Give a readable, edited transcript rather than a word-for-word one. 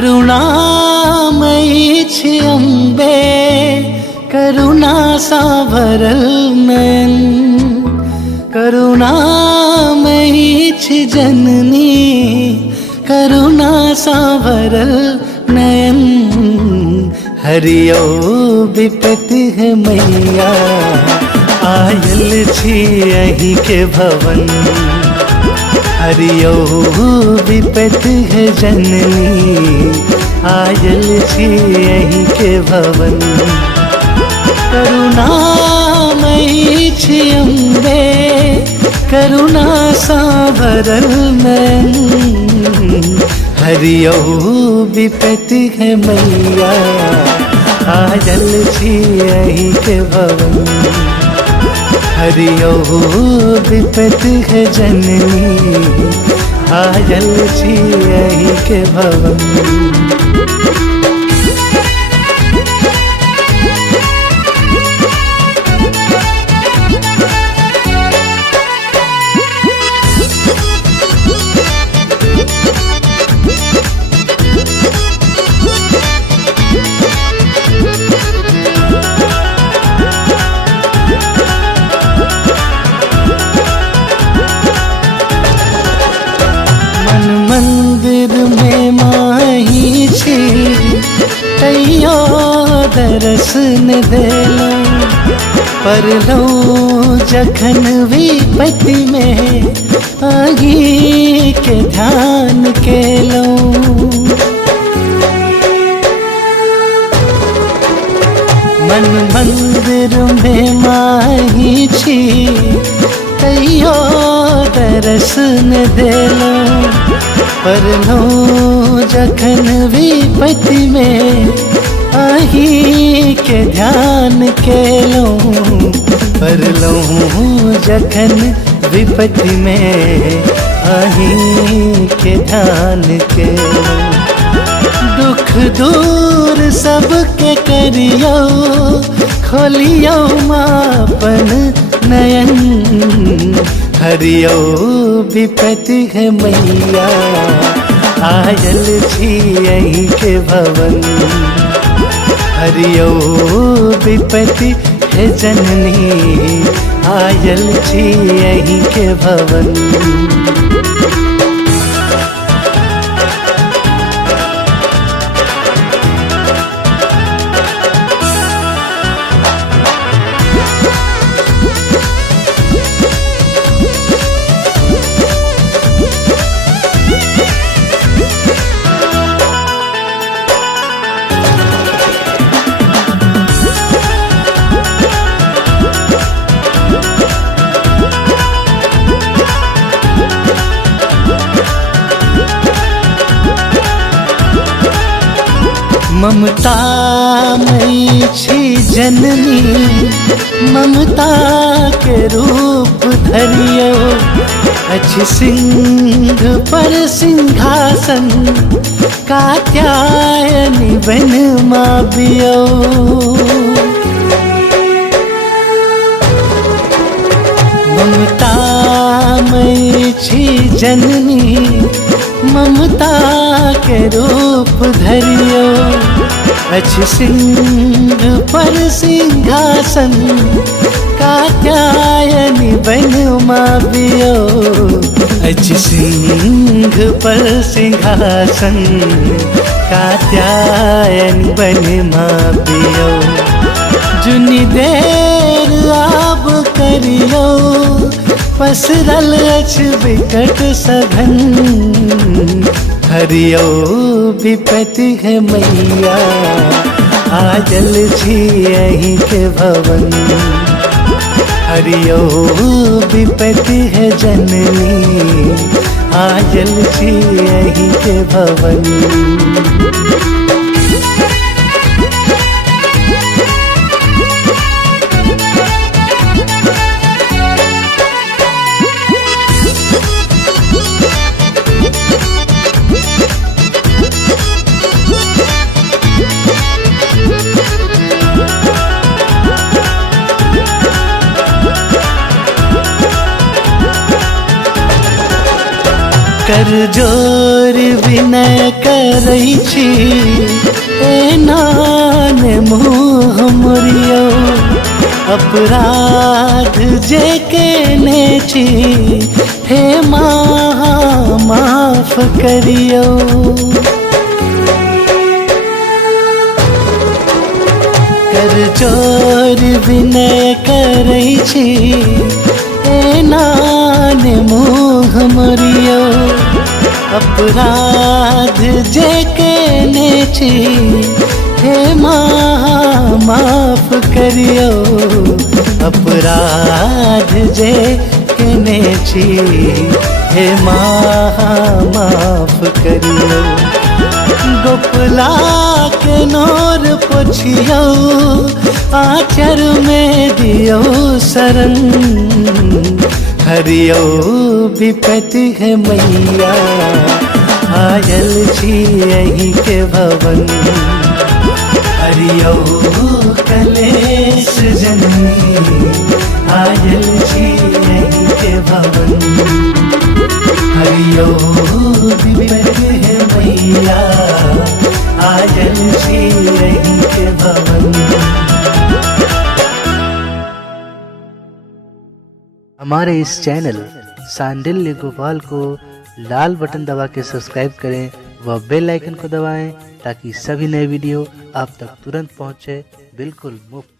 करुणामयी छी अम्बे करुणा सा भरल नयन, करुणामयी छी जननी करुणा सा भरल नयन। हरियो विपत्ति है मैया आयल छी अहीं के भवन। हरियो विपत्ति है जननी आयल छी अहीं के भवन। करुणामयी छी अम्बे करुणा सा भरल नयन। हरियो विपत्ति है मैया आयल छी अहीं के भवन। हरियो विपत्ति है जननी आयल छी अहीं के भवन। मंदिर में माही छी तैयो दरस न देलो। परलो जखन विपत्ति में आही के ध्यान केलो। मन मंदिर में माही छी तैयो दरस न देलो। परलो जखन विपत्ति में आही के ध्यान केलो। परलो जखन विपत्ति में आही के ध्यान केलो। दुख दूर सबके करियो खोलियो मापन नयन। हरियो विपत्ति है मैया आयल छी अहीं के भवन। हरियो विपत्ति है जननी आयल छी अहीं के भवन। ममतामयी छी जननी ममता के रूप धरियो। अछि सिंह पर सिंहासन कात्यायनी बन माबियो। ममतामयी छी जननी ममता के रूप धरियो। अछि सिंह पर सिंहासन कात्यायनी बन माबियो। अछि सिंह पर सिंहासन कात्यायनी बन माबियो। जुनी देर आब करियो पसरल अछि विकट सघन। हरियो विपत्ति है मैया आयल छी अहीं के भवन। हरियो विपत्ति है जननी आयल छी अहीं के भवन। कर जोर विनय करै छी नाने मुँह मोरियो अपराध जे केने छी हे माँ माफ करियो। कर जोर विनय करै छी नाने मुँह मोरियो अपराध जे केने छी हे माँ माफ करियो। अपराध जे केने छी हे माँ माफ करियो। गोपला के नोर पोछियो आचर में दियो शरण हरियो विपत्ति है मैया आयल छी यही के भवन। हरियो कलेश जननी आयल छी यही के भवन। हरियो विपत्ति है मैया आयल छी यही के भवन। हमारे इस चैनल सांडिल्य गोपाल को लाल बटन दबा के सब्सक्राइब करें व बेल आइकन को दबाएं ताकि सभी नए वीडियो आप तक तुरंत पहुंचे बिल्कुल मुफ्त।